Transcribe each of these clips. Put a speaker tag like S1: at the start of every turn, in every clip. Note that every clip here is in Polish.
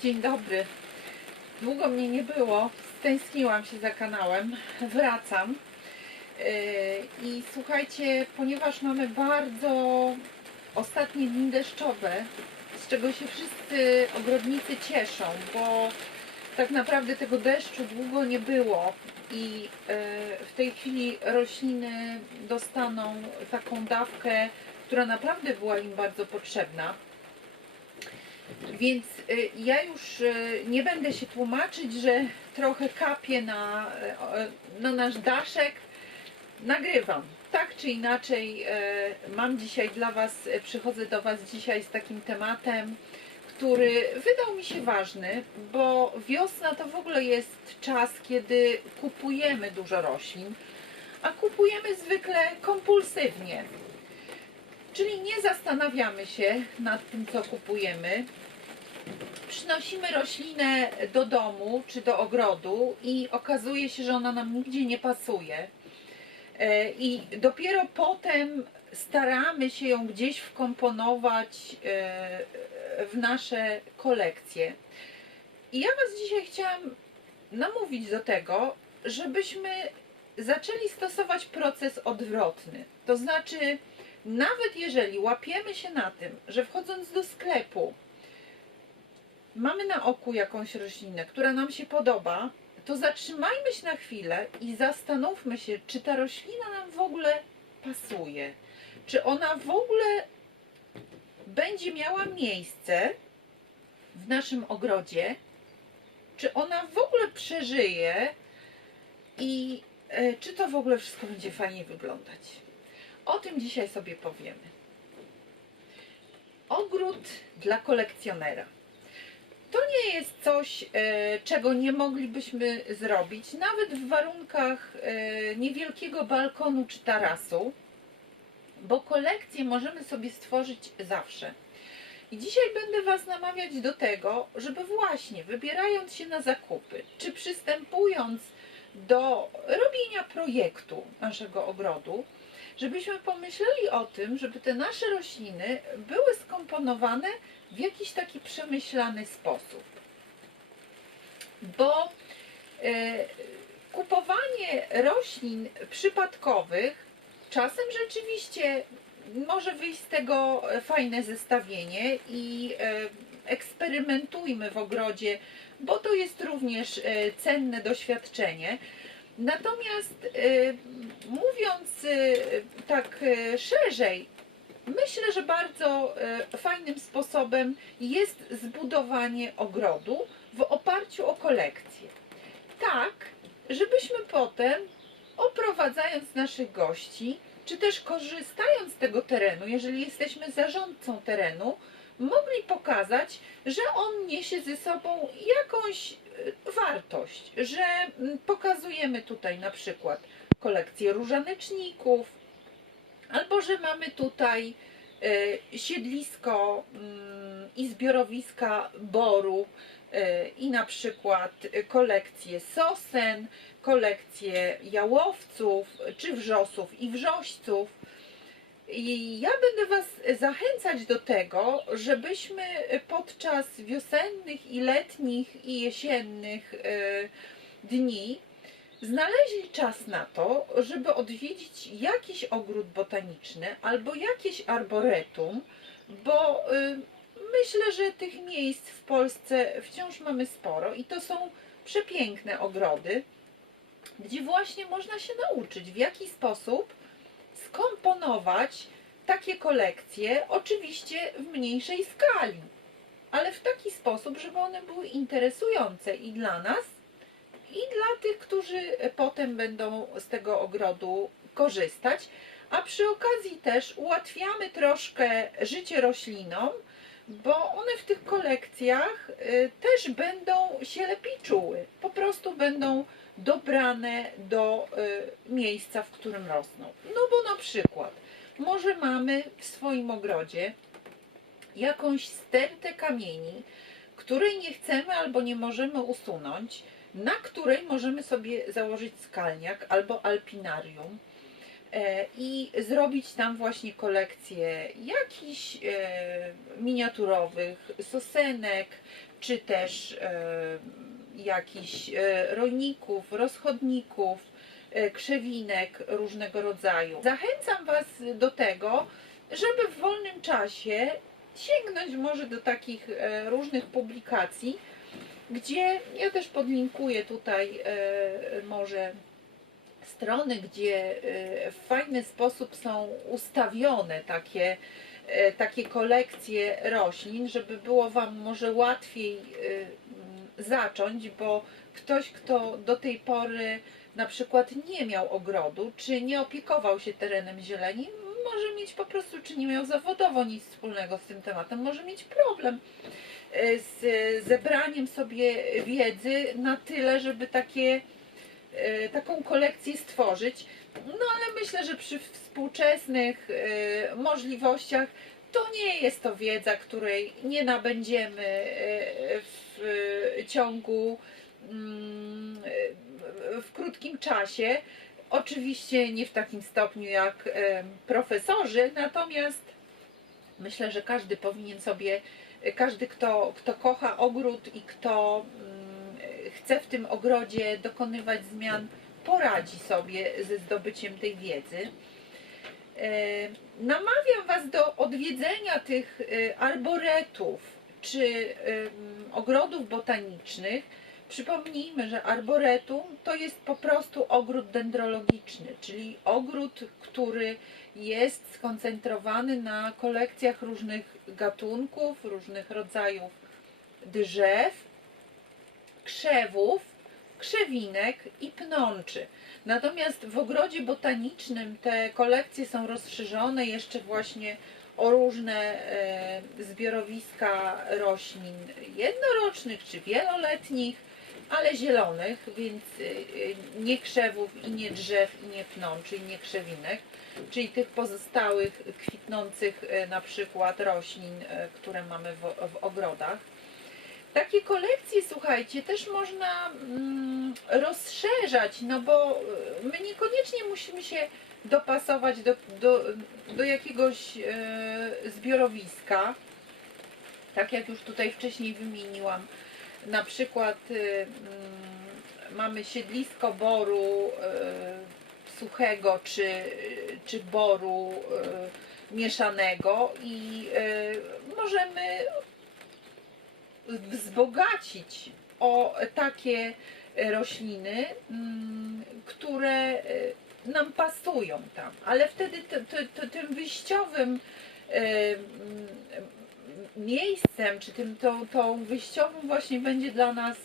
S1: Dzień dobry. Długo mnie nie było. Stęskniłam się za kanałem. Wracam. Yy, I słuchajcie, ponieważ mamy bardzo ostatnie dni deszczowe, z czego się wszyscy ogrodnicy cieszą, bo tak naprawdę tego deszczu długo nie było i yy, w tej chwili rośliny dostaną taką dawkę, która naprawdę była im bardzo potrzebna. Więc y, ja już y, nie będę się tłumaczyć, że trochę kapie na, y, na nasz daszek. Nagrywam. Tak czy inaczej, mam dzisiaj dla Was, przychodzę do Was dzisiaj z takim tematem, który wydał mi się ważny, bo wiosna to w ogóle jest czas, kiedy kupujemy dużo roślin, a kupujemy zwykle kompulsywnie. Czyli nie zastanawiamy się nad tym, co kupujemy. Przynosimy roślinę do domu czy do ogrodu i okazuje się, że ona nam nigdzie nie pasuje. E, I dopiero potem staramy się ją gdzieś wkomponować e, w nasze kolekcje. I ja Was dzisiaj chciałam namówić do tego, żebyśmy zaczęli stosować proces odwrotny. To znaczy, nawet jeżeli łapiemy się na tym, że wchodząc do sklepu mamy na oku jakąś roślinę, która nam się podoba, to zatrzymajmy się na chwilę i zastanówmy się, czy ta roślina nam w ogóle pasuje. Czy ona w ogóle będzie miała miejsce w naszym ogrodzie, czy ona w ogóle przeżyje i e, czy to w ogóle wszystko będzie fajnie wyglądać. O tym dzisiaj sobie powiemy. Ogród dla kolekcjonera. To nie jest coś, e, czego nie moglibyśmy zrobić, nawet w warunkach e, niewielkiego balkonu czy tarasu, bo kolekcję możemy sobie stworzyć zawsze. I dzisiaj będę Was namawiać do tego, żeby właśnie wybierając się na zakupy, czy przystępując do robienia projektu naszego ogrodu, żebyśmy pomyśleli o tym, żeby te nasze rośliny były skomponowane w jakiś taki przemyślany sposób. Bo e, kupowanie roślin przypadkowych czasem rzeczywiście może wyjść z tego fajne zestawienie i e, eksperymentujmy w ogrodzie, bo to jest również e, cenne doświadczenie. Natomiast e, mówiąc e, tak e, szerzej, myślę, że bardzo fajnym sposobem jest zbudowanie ogrodu w oparciu o kolekcję. Tak, żebyśmy potem oprowadzając naszych gości, czy też korzystając z tego terenu, jeżeli jesteśmy zarządcą terenu, mogli pokazać, że on niesie ze sobą jakąś e, wartość, że pokazujemy tutaj na przykład kolekcję różaneczników, albo że mamy tutaj e, siedlisko mm, i zbiorowiska boru e, i na przykład kolekcję sosen, kolekcję jałowców, czy wrzosów i wrzośców. I ja będę Was zachęcać do tego, żebyśmy podczas wiosennych i letnich i jesiennych e, dni znaleźli czas na to, żeby odwiedzić jakiś ogród botaniczny albo jakieś arboretum, bo y, myślę, że tych miejsc w Polsce wciąż mamy sporo i to są przepiękne ogrody, gdzie właśnie można się nauczyć, w jaki sposób skomponować takie kolekcje, oczywiście w mniejszej skali, ale w taki sposób, żeby one były interesujące i dla nas, i dla tych, którzy potem będą z tego ogrodu korzystać. A przy okazji też ułatwiamy troszkę życie roślinom, bo one w tych kolekcjach y, też będą się lepiej czuły. Po prostu będą dobrane do y, miejsca, w którym rosną. No bo na przykład, może mamy w swoim ogrodzie jakąś stertę kamieni, której nie chcemy albo nie możemy usunąć, na której możemy sobie założyć skalniak albo alpinarium. e, i zrobić tam właśnie kolekcję jakichś e, miniaturowych sosenek, czy też e, jakichś e, rojników, rozchodników, e, krzewinek różnego rodzaju. Zachęcam Was do tego, żeby w wolnym czasie sięgnąć może do takich e, różnych publikacji, gdzie ja też podlinkuję tutaj może strony, gdzie w fajny sposób są ustawione takie, takie kolekcje roślin, żeby było Wam może łatwiej zacząć, bo ktoś, kto do tej pory na przykład nie miał ogrodu, czy nie opiekował się terenem zieleni, może mieć po prostu, czy nie miał zawodowo nic wspólnego z tym tematem, może mieć problem e, z zebraniem sobie wiedzy na tyle, żeby takie, e, taką kolekcję stworzyć. No ale myślę, że przy współczesnych e, możliwościach to nie jest to wiedza, której nie nabędziemy e, w ciągu mm, w krótkim czasie. Oczywiście nie w takim stopniu jak e, profesorzy, natomiast myślę, że każdy powinien sobie, każdy kto, kto kocha ogród i kto mm, chce w tym ogrodzie dokonywać zmian, poradzi sobie ze zdobyciem tej wiedzy. E, Namawiam Was do odwiedzenia tych e, arboretów czy em, ogrodów botanicznych. Przypomnijmy, że arboretum to jest po prostu ogród dendrologiczny, czyli ogród, który jest skoncentrowany na kolekcjach różnych gatunków, różnych rodzajów drzew, krzewów, krzewinek i pnączy. Natomiast w ogrodzie botanicznym te kolekcje są rozszerzone jeszcze właśnie o różne e, zbiorowiska roślin jednorocznych czy wieloletnich, ale zielonych, więc e, e, nie krzewów i nie drzew i nie pnączy i nie krzewinek, czyli tych pozostałych kwitnących na przykład roślin, które mamy w, w ogrodach. Takie kolekcje, słuchajcie, też można mm, rozszerzać, no bo y, my niekoniecznie musimy się dopasować do, do, do jakiegoś e, zbiorowiska. Tak jak już tutaj wcześniej wymieniłam. Na przykład y, mm, mamy siedlisko boru suchego czy, czy boru mieszanego i możemy wzbogacić o takie rośliny, mm, które e, nam pasują tam, ale wtedy t- t- t- tym wyjściowym e, miejscem, czy tym, tą, tą wyjściową właśnie będzie dla nas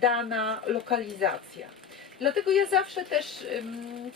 S1: dana lokalizacja. Dlatego ja zawsze też,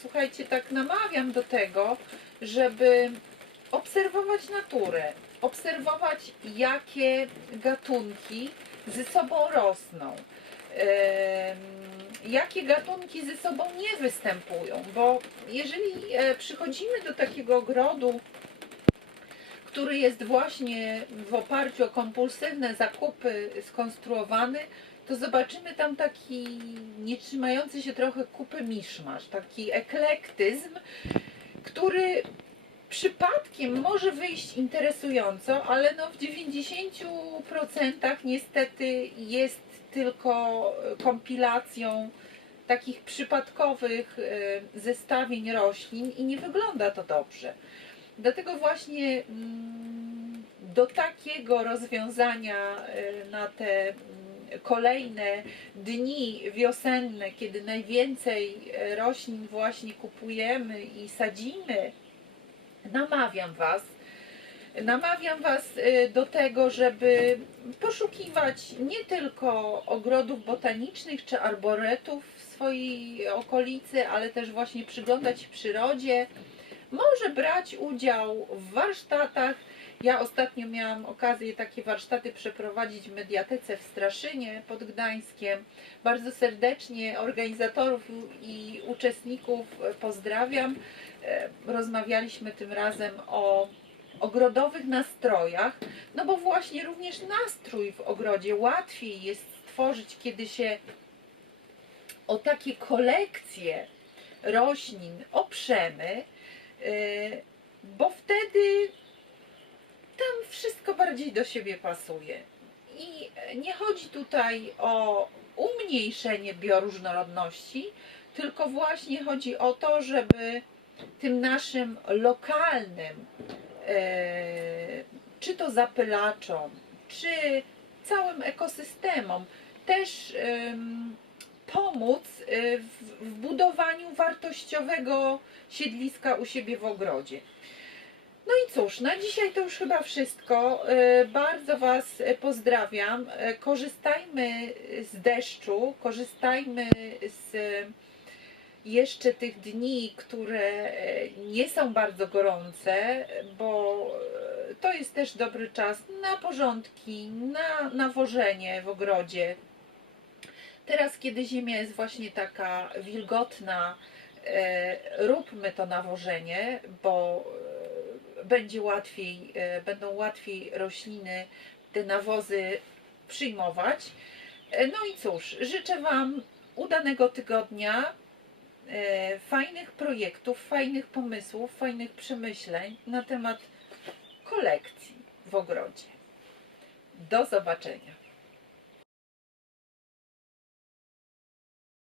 S1: słuchajcie, tak namawiam do tego, żeby obserwować naturę, obserwować jakie gatunki ze sobą rosną, jakie gatunki ze sobą nie występują, bo jeżeli e, przychodzimy do takiego ogrodu, który jest właśnie w oparciu o kompulsywne zakupy skonstruowany, to zobaczymy tam taki nie trzymający się trochę kupy miszmasz, taki eklektyzm, który przypadkiem może wyjść interesująco, ale no w 90% niestety jest tylko kompilacją takich przypadkowych e, zestawień roślin i nie wygląda to dobrze. Dlatego właśnie mm, do takiego rozwiązania e, na te mm, kolejne dni wiosenne, kiedy najwięcej e, roślin właśnie kupujemy i sadzimy, namawiam Was. Namawiam Was y, do tego, żeby poszukiwać nie tylko ogrodów botanicznych czy arboretów w swojej okolicy, ale też właśnie przyglądać się przyrodzie. Może brać udział w warsztatach. Ja ostatnio miałam okazję takie warsztaty przeprowadzić w Mediatece w Straszynie pod Gdańskiem. Bardzo serdecznie organizatorów i uczestników pozdrawiam. E, Rozmawialiśmy tym razem o ogrodowych nastrojach, no bo właśnie również nastrój w ogrodzie łatwiej jest stworzyć, kiedy się o takie kolekcje roślin oprzemy, y, bo wtedy wszystko bardziej do siebie pasuje. I nie chodzi tutaj o umniejszenie bioróżnorodności, tylko właśnie chodzi o to, żeby tym naszym lokalnym, e, czy to zapylaczom, czy całym ekosystemom też pomóc e, w budowaniu wartościowego siedliska u siebie w ogrodzie. No i cóż, na dzisiaj to już chyba wszystko. E, Bardzo Was e, pozdrawiam. E, Korzystajmy z deszczu, korzystajmy z jeszcze tych dni, które nie są bardzo gorące, bo to jest też dobry czas na porządki, na nawożenie w ogrodzie. Teraz, kiedy ziemia jest właśnie taka wilgotna, róbmy to nawożenie, bo będzie łatwiej, e, będą łatwiej rośliny te nawozy przyjmować. E, No i cóż, życzę Wam udanego tygodnia, e, fajnych projektów, fajnych pomysłów, fajnych przemyśleń na temat kolekcji w ogrodzie. Do zobaczenia.